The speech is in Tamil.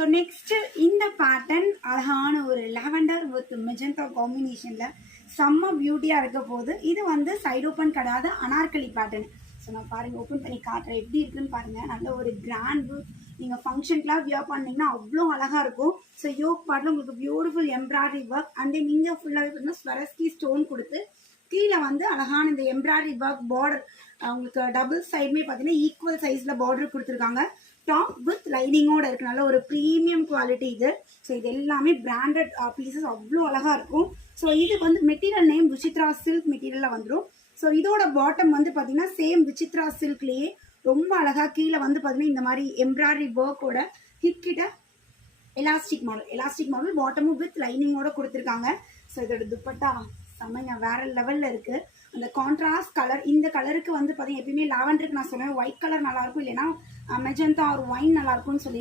ஸோ நெக்ஸ்ட்டு இந்த பேட்டர்ன் அழகான ஒரு லாவெண்டர் வித் மெஜந்தா காம்பினேஷனில் செம்ம பியூட்டியாக இருக்க போது. இது வந்து சைடு ஓப்பன் கிடையாது, அனார்கலி பேட்டர்ன். ஸோ நான் பாருங்கள், ஓப்பன் பண்ணி காட்டுறேன் எப்படி இருக்குன்னு பாருங்கள். நல்ல ஒரு கிராண்ட் நீங்கள் ஃபங்க்ஷனுக்குலாம் வியர் பண்ணிங்கன்னா அவ்வளோ அழகாக இருக்கும். ஸோ யோக் பார்ட்டில் உங்களுக்கு beautiful embroidery work and then இங்கே ஃபுல்லாகவே பார்த்தீங்கன்னா ஸ்வரஸ்கி ஸ்டோன் கொடுத்து கீழே வந்து அழகான இந்த எம்ப்ராய்டரி ஒர்க் பார்டர் உங்களுக்கு டபுள் சைடுமே பார்த்தீங்கன்னா ஈக்குவல் சைஸில் பார்டர் கொடுத்துருக்காங்க. டாப் வித் லைனிங்கோட இருக்கு. நல்ல ஒரு ப்ரீமியம் குவாலிட்டி இது. ஸோ இது எல்லாமே பிராண்டட் பீசஸ், அவ்வளோ அழகாக இருக்கும். ஸோ இது வந்து மெட்டீரியல் நேம் விசித்ரா சில்க் மெட்டீரியலில் வந்துடும். ஸோ இதோட பாட்டம் வந்து பார்த்தீங்கன்னா சேம் விசித்ரா சில்க்லேயே ரொம்ப அழகாக கீழே வந்து பார்த்தீங்கன்னா இந்த மாதிரி எம்ப்ராய்டரி ஒர்க்கோட ஹிப் கிட்ட எலாஸ்டிக் மாடல் பாட்டமும் வித் லைனிங்கோட கொடுத்துருக்காங்க. ஸோ இதோட துப்பட்டா செம்மைங்க, வேற லெவலில் இருக்குது. அந்த கான்ட்ராஸ்ட் கலர், இந்த கலருக்கு வந்து பார்த்தீங்கன்னா எப்பயுமே லாவெண்டருக்கு நான் சொல்லுவேன் ஒயிட் கலர் நல்லாயிருக்கும், இல்லைன்னா மெஜந்தா ஒரு ஒயின் நல்லாயிருக்கும்னு சொல்லியிருக்கேன்.